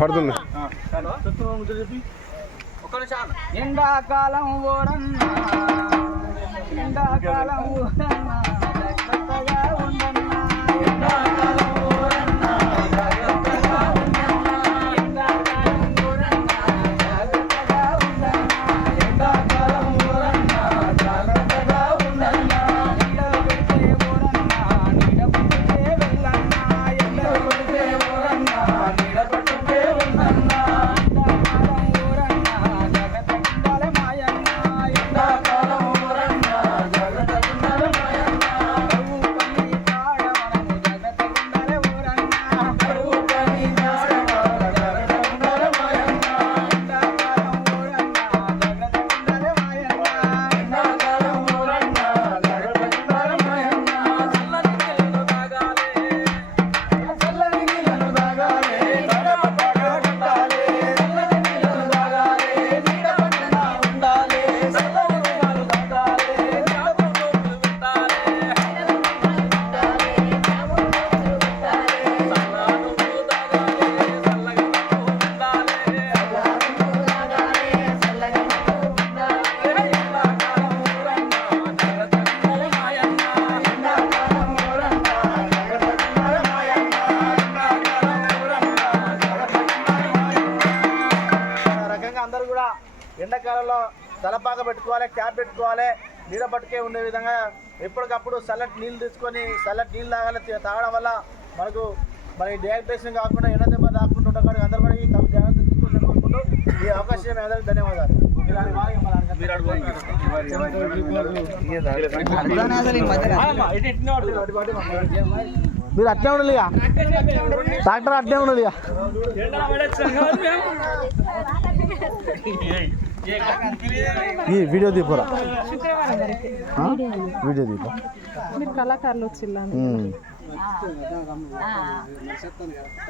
పడుతుంది. ఎండాకాలం ఓరన్నా ఎండాకాలం ఓరన్నా జాగ్రత్తగా ఉండన్నా ఎండాకాలం ఓరన్నా జాగ్రత్తగా ఉండన్నా ఎండాకాలం ఓరన్నా జాగ్రత్తగా ఉండన్నా ఎండాకాలం ఓరన్నా జాగ్రత్తగా ఉండన్నా ఎండ పెడితే ఓరన్నా నీడ పట్టుకే వెళ్ళన్నా ఎండ పెడితే ఓరన్నా నీడ పట్టుకే వెళ్ళన్నా అందరూ కూడా ఎండాకాలంలో తలపాక పెట్టుకోవాలి, క్యాప్ పెట్టుకోవాలి, నీడ పట్టుకే ఉండే విధంగా ఎప్పటికప్పుడు చల్లటి నీళ్ళు తీసుకొని చల్లటి నీళ్ళు తాగడం వల్ల మనకు మరి డిహైడ్రేషన్ కాకుండా ఎండ దెబ్బ తాకుంటుంటాం. కానీ అందరూ కూడా ఈ జాగ్రత్త తీసుకుంటూ ఈ అవకాశం అందరికీ ధన్యవాదాలు. మీరు అట్లే ఉండాలి, ట్రాక్టర్ అట్లే ఉండాలి. ఈ వీడియో దీపరా వీడియో దీప మీరు కళాకారులు వచ్చిల్లా